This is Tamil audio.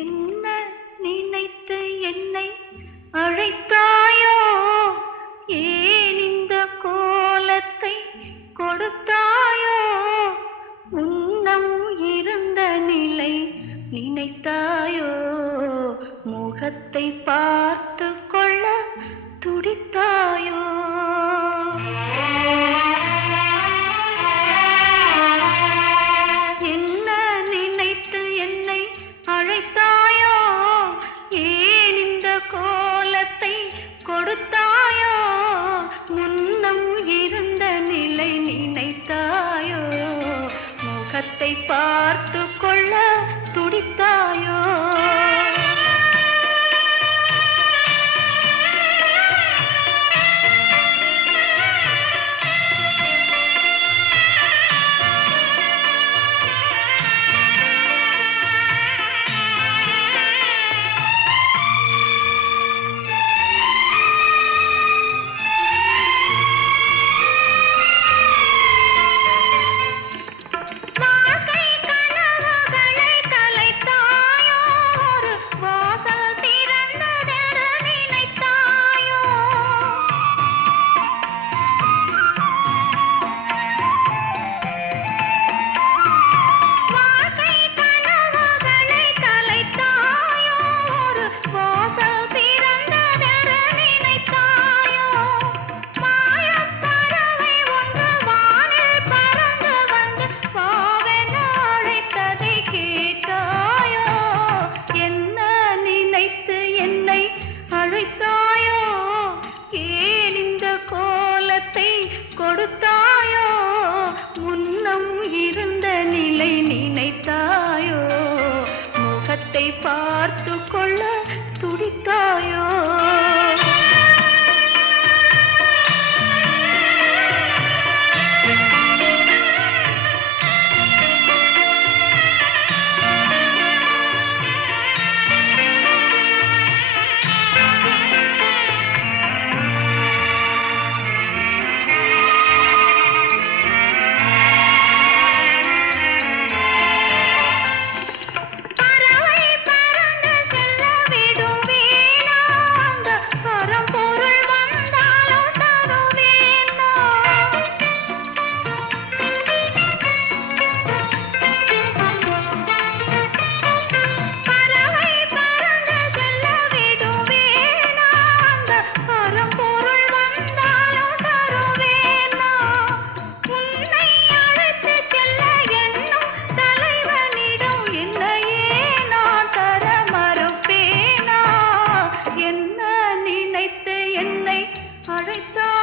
என்ன நினைத்து என்னை அழைத்தாயோ? ஏன் இந்த கோலத்தை கொடுத்தாயோ? முன்னம் இருந்த நிலை நினைத்தாயோ? முகத்தை பார்த்து கொள்ள துடித்தாயோ? என்ன நினைத்து என்னை அழைத்தாயோ? ஏன் இந்த கோலத்தை கொடுத்தாயோ? முன்னம் இருந்த நிலை நினைத்தாயோ? முகத்தை பார்த்து கொள்ள துடித்தாயோ? கொடுத்தாயோ? முன்னம் இருந்த நிலை நினைத்தாயோ? முகத்தை பார்த்து கொள்ள துடித்தாயோ? என்னை அழைத்தாய்.